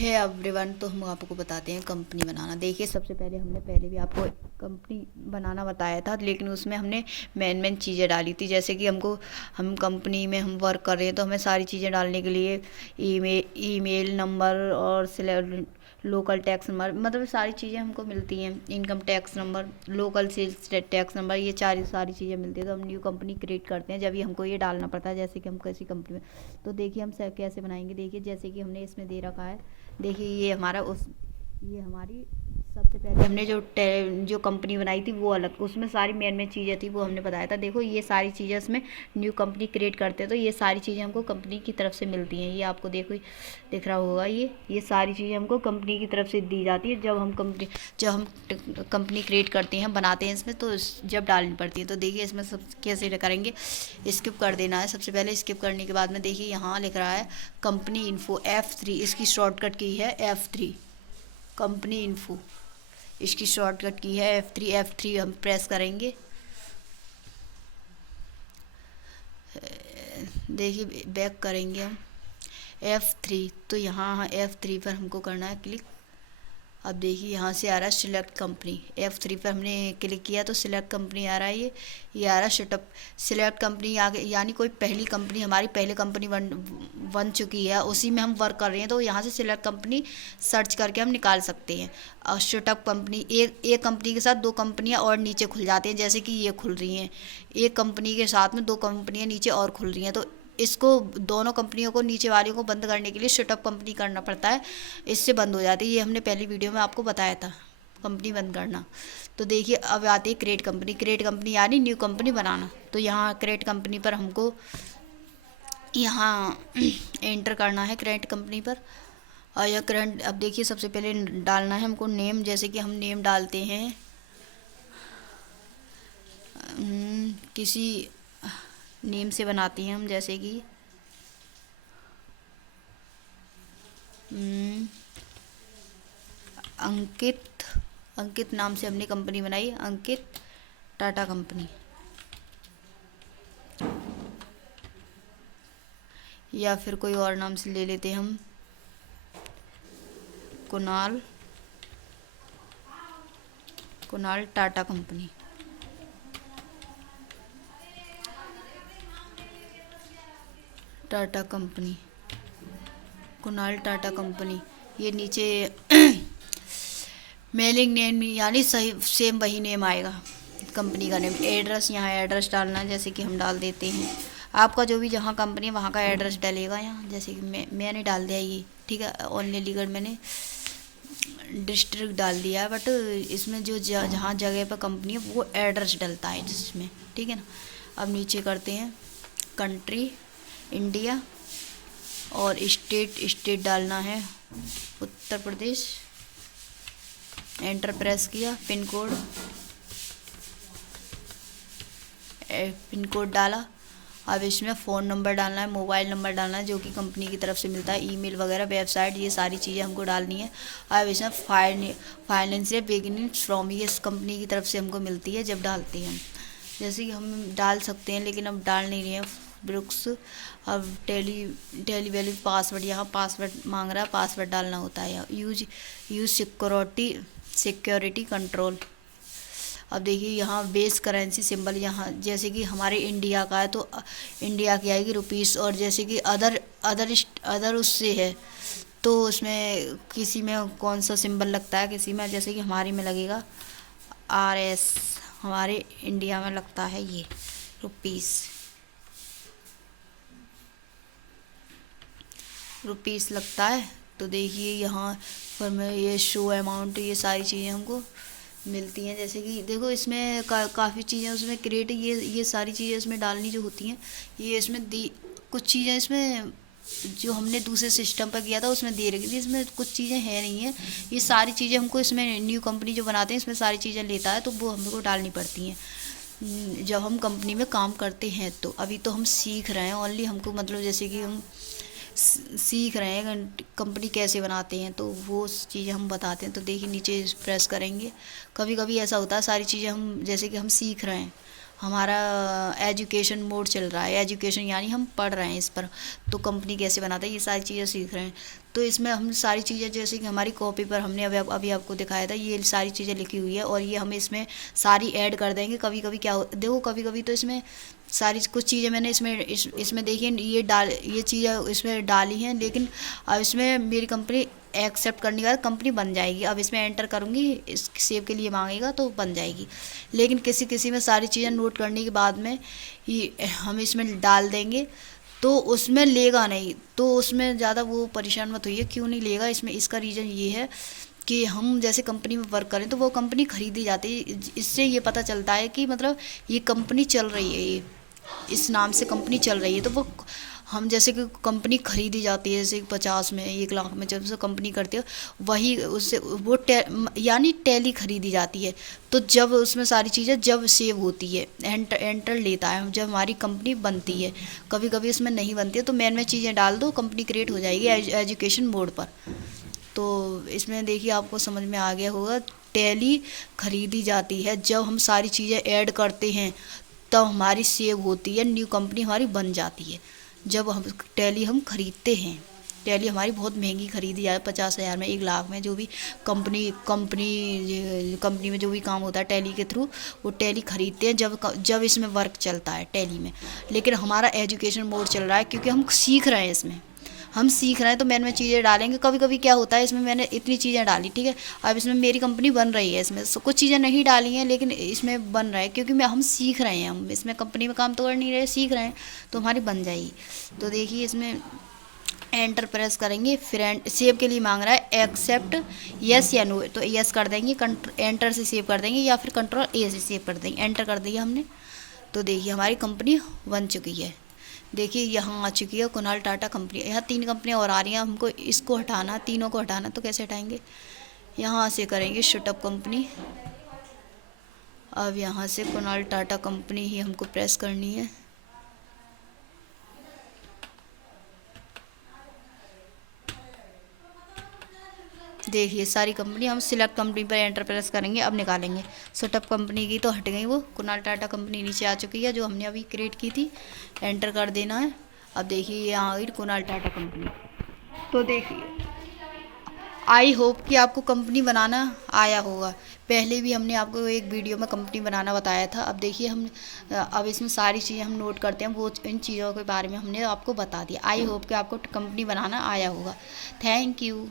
है एवरीवन। तो हम आपको बताते हैं कंपनी बनाना। देखिए, सबसे पहले हमने पहले भी आपको कंपनी बनाना बताया था, लेकिन उसमें हमने मेन चीज़ें डाली थी। जैसे कि हम कंपनी में हम वर्क कर रहे हैं तो हमें सारी चीज़ें डालने के लिए ईमेल नंबर और लोकल टैक्स नंबर, मतलब सारी चीज़ें हमको मिलती हैं। Income tax number, local sales tax number, ये सारी चीज़ें मिलती है। तो हम न्यू कंपनी क्रिएट करते हैं जब ये हमको ये डालना पड़ता है। जैसे कि हम किसी कंपनी में, तो देखिए हम कैसे बनाएंगे। देखिए, जैसे कि हमने इसमें दे रखा है। देखिए, ये हमारी सबसे पहले हमने जो कंपनी बनाई थी वो अलग, उसमें सारी मेन चीज़ें थी वो हमने बताया था। देखो, ये सारी चीज़ें इसमें न्यू कंपनी क्रिएट करते हैं तो ये सारी चीज़ें हमको कंपनी की तरफ से मिलती हैं। ये आपको देखो दिख रहा होगा, ये सारी चीज़ें हमको कंपनी की तरफ से दी जाती है। जब हम कंपनी क्रिएट करते हैं, बनाते हैं इसमें, तो जब डालनी पड़ती है। तो देखिए, इसमें सब कैसे करेंगे, स्किप कर देना है। सबसे पहले स्किप करने के बाद में देखिए यहाँ लिख रहा है कंपनी इन्फो F3, इसकी शॉर्टकट की है F3, कंपनी इन्फो इसकी शॉर्टकट की है F3 हम प्रेस करेंगे। देखिए, बैक करेंगे हम F3, तो यहाँ F3 पर हमको करना है क्लिक। अब देखिए, यहाँ से आ रहा है सिलेक्ट कंपनी। F3 पर हमने क्लिक किया तो सिलेक्ट कंपनी आ रहा है। ये आ रहा है सेटअप सिलेक्ट कंपनी आगे, यानी कोई पहली कंपनी, हमारी पहले कंपनी बन चुकी है, उसी में हम वर्क कर रहे हैं। तो यहाँ से सिलेक्ट कंपनी सर्च करके हम निकाल सकते हैं। और सेटअप कंपनी, एक कंपनी के साथ दो कंपनियाँ और नीचे खुल जाती हैं, जैसे कि ये खुल रही हैं। एक कंपनी के साथ में दो कंपनियाँ नीचे और खुल रही हैं। तो इसको, दोनों कंपनियों को, नीचे वाली को बंद करने के लिए सेटअप कंपनी करना पड़ता है, इससे बंद हो जाती है। ये हमने पहली वीडियो में आपको बताया था, कंपनी बंद करना। तो देखिए, अब आती है क्रिएट कंपनी यानी न्यू कंपनी बनाना। तो यहाँ क्रिएट कंपनी पर हमको यहाँ एंटर करना है, क्रिएट कंपनी पर। और यह करंट, अब देखिए, सबसे पहले डालना है हमको नेम। जैसे कि हम नेम डालते हैं किसी नेम से बनाती हैं हम, जैसे कि अंकित नाम से हमने कंपनी बनाई, अंकित टाटा कंपनी। या फिर कोई और नाम से ले लेते हैं हम, कुणाल टाटा कंपनी। कुणाल टाटा कंपनी। ये नीचे मेलिंग नेम, यानी सही सेम वही नेम आएगा, कंपनी का नेम। एड्रेस, यहाँ एड्रेस डालना है, जैसे कि हम डाल देते हैं। आपका जो भी जहाँ कंपनी है वहाँ का एड्रेस डलेगा यहाँ। जैसे कि मैंने डाल दिया ये, ठीक है, ओनली अलीगढ़ मैंने डिस्ट्रिक्ट डाल दिया है। बट इसमें जो जहाँ जगह पर कंपनी है वो एड्रेस डलता है जिसमें, ठीक है ना। अब नीचे करते हैं कंट्री इंडिया, और स्टेट डालना है उत्तर प्रदेश। एंटर प्रेस किया, पिन कोड डाला। अब इसमें फ़ोन नंबर डालना है, मोबाइल नंबर डालना है, जो कि कंपनी की तरफ से मिलता है, ईमेल वगैरह, वेबसाइट, ये सारी चीज़ें हमको डालनी है। अब इसमें फाइनेंशियल बिगिनिंग फ्रॉम, ये इस कंपनी की तरफ से हमको मिलती है जब डालते हैं हम। जैसे कि हम डाल सकते हैं, लेकिन अब डाल नहीं रहे हैं ब्रुक्स। अब टेली वैल्यू पासवर्ड, यहाँ पासवर्ड मांग रहा है, पासवर्ड डालना होता है। Use security control. अब देखिए, यहाँ बेस करेंसी सिंबल, यहाँ जैसे कि हमारे इंडिया का है तो इंडिया की आएगी रुपीस। और जैसे कि अदर उससे है तो उसमें किसी में कौन सा सिंबल लगता है, किसी में, जैसे कि हमारे में लगेगा RS, हमारे इंडिया में लगता है ये रुपीस लगता है। तो देखिए, यहाँ पर मैं ये शो अमाउंट, ये सारी चीज़ें हमको मिलती हैं। जैसे कि देखो, इसमें काफ़ी चीज़ें उसमें क्रिएट, ये सारी चीज़ें इसमें डालनी जो होती हैं, ये इसमें दी। कुछ चीज़ें इसमें जो हमने दूसरे सिस्टम पर किया था उसमें दे रखी थी, इसमें कुछ चीज़ें है नहीं है। ये सारी चीज़ें हमको इसमें न्यू कंपनी जो बनाते हैं इसमें सारी चीज़ें लेता है, तो वो हमको डालनी पड़ती हैं जब हम कंपनी में काम करते हैं। तो अभी तो हम सीख रहे हैं ओनली, हमको मतलब जैसे कि हम सीख रहे हैं कंपनी कैसे बनाते हैं, तो वो चीज़ें हम बताते हैं। तो देखिए, नीचे प्रेस करेंगे। कभी कभी ऐसा होता है, सारी चीज़ें हम, जैसे कि हम सीख रहे हैं, हमारा एजुकेशन मोड चल रहा है, एजुकेशन यानी हम पढ़ रहे हैं इस पर, तो कंपनी कैसे बनाते हैं ये सारी चीज़ें सीख रहे हैं। तो इसमें हम सारी चीज़ें जैसे कि हमारी कॉपी पर हमने अभी आपको दिखाया था, ये सारी चीज़ें लिखी हुई है और ये हम इसमें सारी ऐड कर देंगे। कभी कभी क्या देखो, कभी कभी तो इसमें सारी कुछ चीज़ें मैंने इसमें देखिए ये चीज़ें इसमें डाली हैं, लेकिन अब इसमें मेरी कंपनी एक्सेप्ट करने के बाद कंपनी बन जाएगी। अब इसमें एंटर करूँगी, इस सेव के लिए मांगेगा तो बन जाएगी। लेकिन किसी किसी में सारी चीज़ें नोट करने के बाद में ये हम इसमें डाल देंगे तो उसमें लेगा नहीं, तो उसमें ज़्यादा वो परेशान मत होइए क्यों नहीं लेगा। इसमें इसका रीज़न ये है कि हम जैसे कंपनी में वर्क करें तो वो कंपनी खरीदी जाती है। इससे ये पता चलता है कि मतलब ये कंपनी चल रही है, ये इस नाम से कंपनी चल रही है। तो वो हम जैसे कि कंपनी खरीदी जाती है, जैसे 50 में 1 लाख में जब से कंपनी करती है, वही उससे वो यानी टैली खरीदी जाती है। तो जब उसमें सारी चीज़ें जब सेव होती है, एंटर लेता है जब हमारी कंपनी बनती है। कभी कभी इसमें नहीं बनती है तो मेन में चीज़ें डाल दो, कंपनी क्रिएट हो जाएगी एजुकेशन मोड पर। तो इसमें देखिए आपको समझ में आ गया होगा, टैली खरीदी जाती है जब हम सारी चीज़ें ऐड करते हैं, तब हमारी सेव होती है, न्यू कंपनी हमारी बन जाती है। जब हम टैली हम खरीदते हैं, टैली हमारी बहुत महंगी खरीदी जाए, 50,000 में 1 लाख में जो भी कंपनी में जो भी काम होता है टैली के थ्रू, वो टैली खरीदते हैं जब इसमें वर्क चलता है टैली में। लेकिन हमारा एजुकेशन मोड चल रहा है क्योंकि हम सीख रहे हैं, इसमें हम सीख रहे हैं तो मैंने में चीज़ें डालेंगे। कभी कभी क्या होता है, इसमें मैंने इतनी चीज़ें डाली, ठीक है, अब इसमें मेरी कंपनी बन रही है, इसमें कुछ चीज़ें नहीं डाली हैं लेकिन इसमें बन रहा है क्योंकि हम सीख रहे हैं, हम इसमें कंपनी में काम तो कर नहीं रहे, सीख रहे हैं तो हमारी बन जाएगी। तो देखिए इसमें एंटर प्रेस करेंगे, फिर सेव के लिए मांग रहा है एक्सेप्ट यस या नो, तो यस कर देंगे, एंटर से सेव कर देंगे या फिर कंट्रोल ए से सेव कर देंगे। एंटर कर दिया हमने, तो देखिए हमारी कंपनी बन चुकी है। देखिए यहाँ आ चुकी है कुणाल टाटा कंपनी। यहाँ 3 कंपनियाँ और आ रही हैं, हमको इसको हटाना, तीनों को हटाना, तो कैसे हटाएंगे, यहाँ से करेंगे शटअप कंपनी। अब यहाँ से कुणाल टाटा कंपनी ही हमको प्रेस करनी है। देखिए सारी कंपनी, हम सिलेक्ट कंपनी पर एंटर प्रेस करेंगे, अब निकालेंगे। सेटअप कंपनी की तो हट गई, वो कुणाल टाटा कंपनी नीचे आ चुकी है जो हमने अभी क्रिएट की थी। एंटर कर देना है। अब देखिए यहाँ आ गई कुणाल टाटा कंपनी। तो देखिए आई होप कि आपको कंपनी बनाना आया होगा। पहले भी हमने आपको एक वीडियो में कंपनी बनाना बताया था। अब देखिए हम अब इसमें सारी चीज़ें हम नोट करते हैं, वो इन चीज़ों के बारे में हमने आपको बता दिया। आई होप कि आपको कंपनी बनाना आया होगा। Thank you.